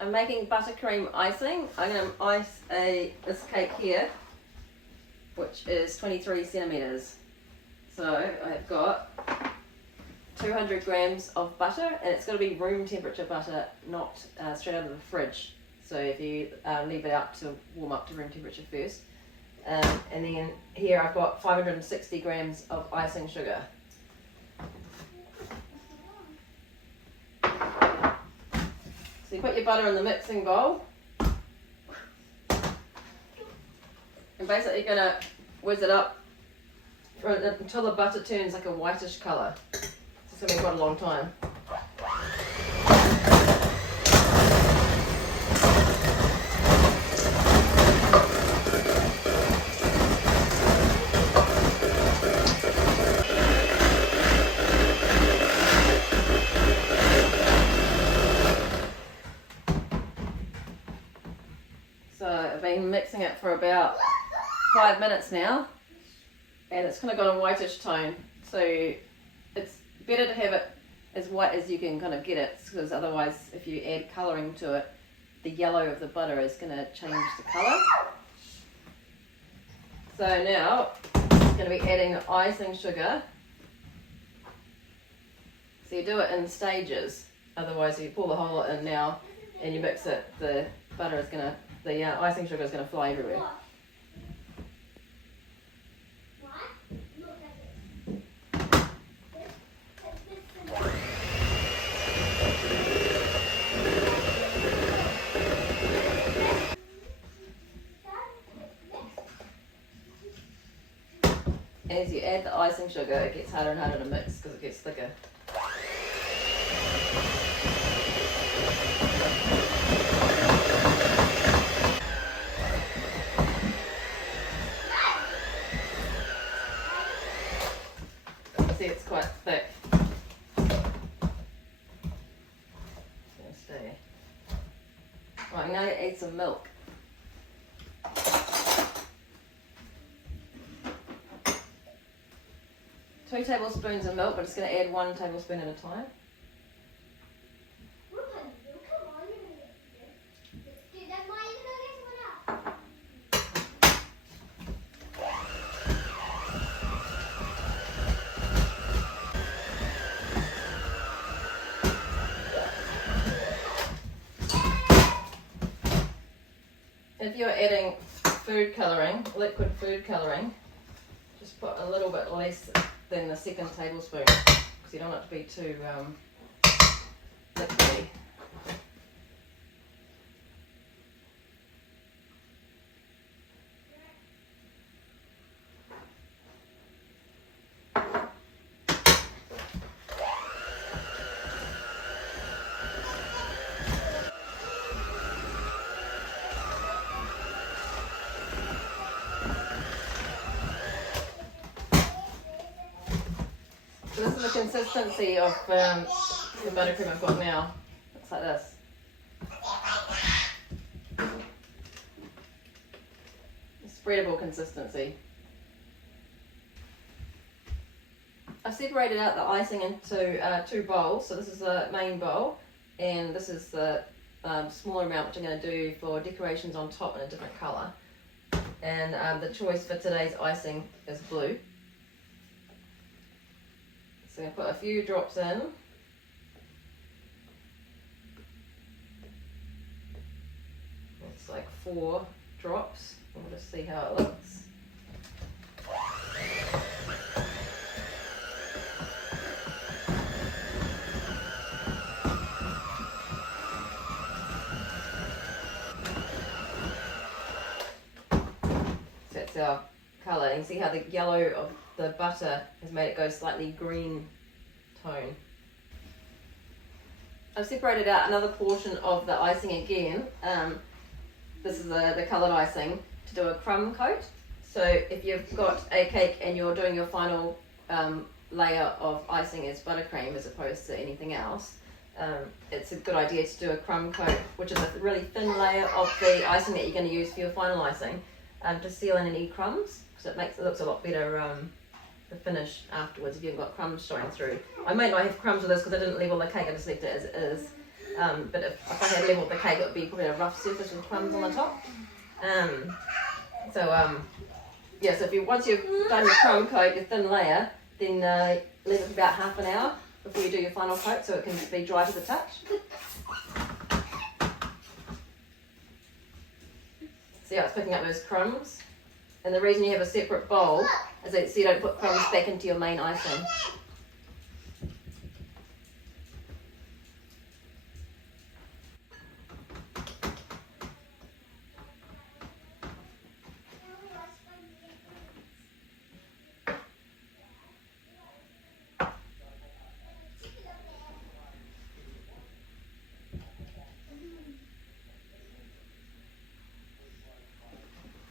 I'm making buttercream icing. I'm going to ice this cake here, which is 23 centimeters. So I've got 200 grams of butter, and it's got to be room temperature butter, not straight out of the fridge. So if you leave it out to warm up to room temperature first. And then here I've got 560 grams of icing sugar. So you put your butter in the mixing bowl, and basically you're going to whiz it up until the butter turns like a whitish colour. It's going to be quite a long time. So I've been mixing it for about 5 minutes now, and it's kind of got a whitish tone. So it's better to have it as white as you can kind of get it, because otherwise if you add colouring to it, the yellow of the butter is going to change the colour. So now I'm going to be adding the icing sugar. So you do it in stages, otherwise if you pull the whole in now and you mix it, the butter is going to, the icing sugar is going to fly everywhere. As you add the icing sugar, it gets harder and harder to mix because it gets thicker. See, it's quite thick. Stay. Right, now you add some milk. Two tablespoons of milk, but it's going to add 1 tablespoon at a time. If you're adding food colouring, liquid food colouring, just put a little bit less than the 2nd tablespoon, because you don't want it to be too liquidy. So this is the consistency of the buttercream I've got now. Looks like this. Spreadable consistency. I've separated out the icing into 2 bowls. So this is the main bowl, and this is the smaller amount which I'm going to do for decorations on top in a different colour. And the choice for today's icing is blue. So I'm going to put a few drops in. It's like 4 drops. We'll just see how it looks. So that's our colour. You can see how the yellow of the butter has made it go slightly green tone. I've separated out another portion of the icing again. This is the coloured icing to do a crumb coat. So if you've got a cake and you're doing your final layer of icing as buttercream as opposed to anything else, it's a good idea to do a crumb coat, which is a really thin layer of the icing that you're going to use for your final icing, to seal in any crumbs, because it looks a lot better, the finish afterwards if you've got crumbs showing through. I might not have crumbs with this because I didn't leave all the cake, I just left it as it is. but if I had leveled the cake, it would be probably a rough surface with crumbs on the top. Yeah, so once you've done your crumb coat, your thin layer, then leave it for about half an hour before you do your final coat so it can be dry to the touch. See how it's picking up those crumbs? And the reason you have a separate bowl is that so you don't put crumbs back into your main icing.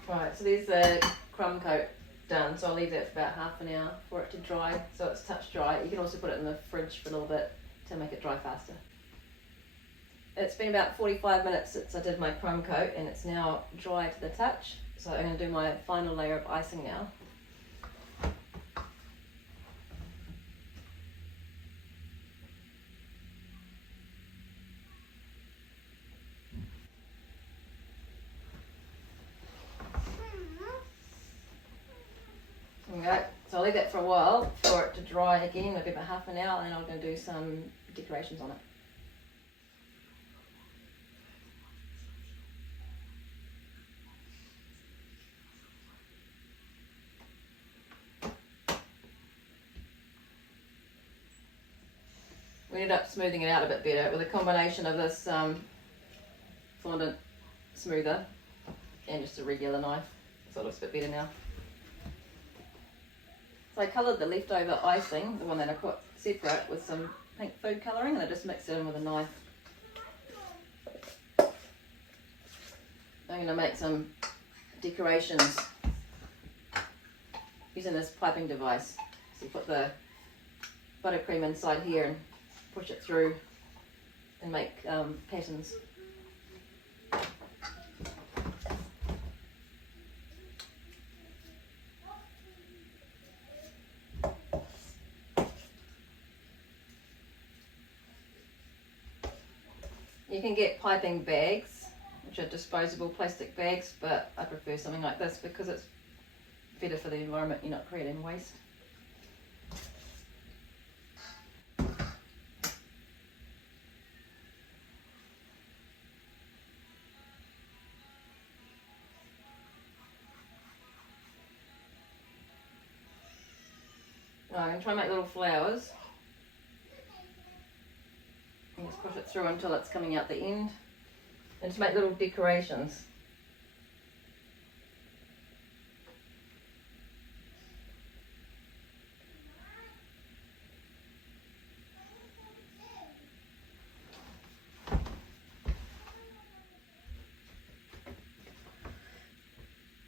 Right, so there's the crumb coat done, so I'll leave that for about half an hour for it to dry, so it's touch dry. You can also put it in the fridge for a little bit to make it dry faster. It's been about 45 minutes since I did my crumb coat and it's now dry to the touch, so I'm going to do my final layer of icing now. Okay, so I'll leave that for a while for it to dry again, maybe about half an hour, and then I'm going to do some decorations on it. We ended up smoothing it out a bit better with a combination of this fondant smoother and just a regular knife, so it looks a bit better now. So I coloured the leftover icing, the one that I put separate, with some pink food colouring, and I just mixed it in with a knife. I'm going to make some decorations using this piping device. So you put the buttercream inside here and push it through and make patterns. You can get piping bags, which are disposable plastic bags, but I prefer something like this because it's better for the environment. You're not creating waste. Now I'm going to try and make little flowers. And just push it through until it's coming out the end. And just make little decorations.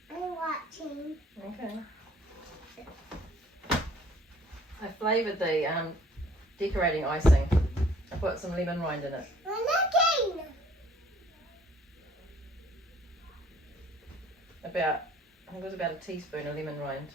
I'm watching. Okay. I flavoured the decorating icing. I put some lemon rind in it. I'm looking. I think it was about a teaspoon of lemon rind.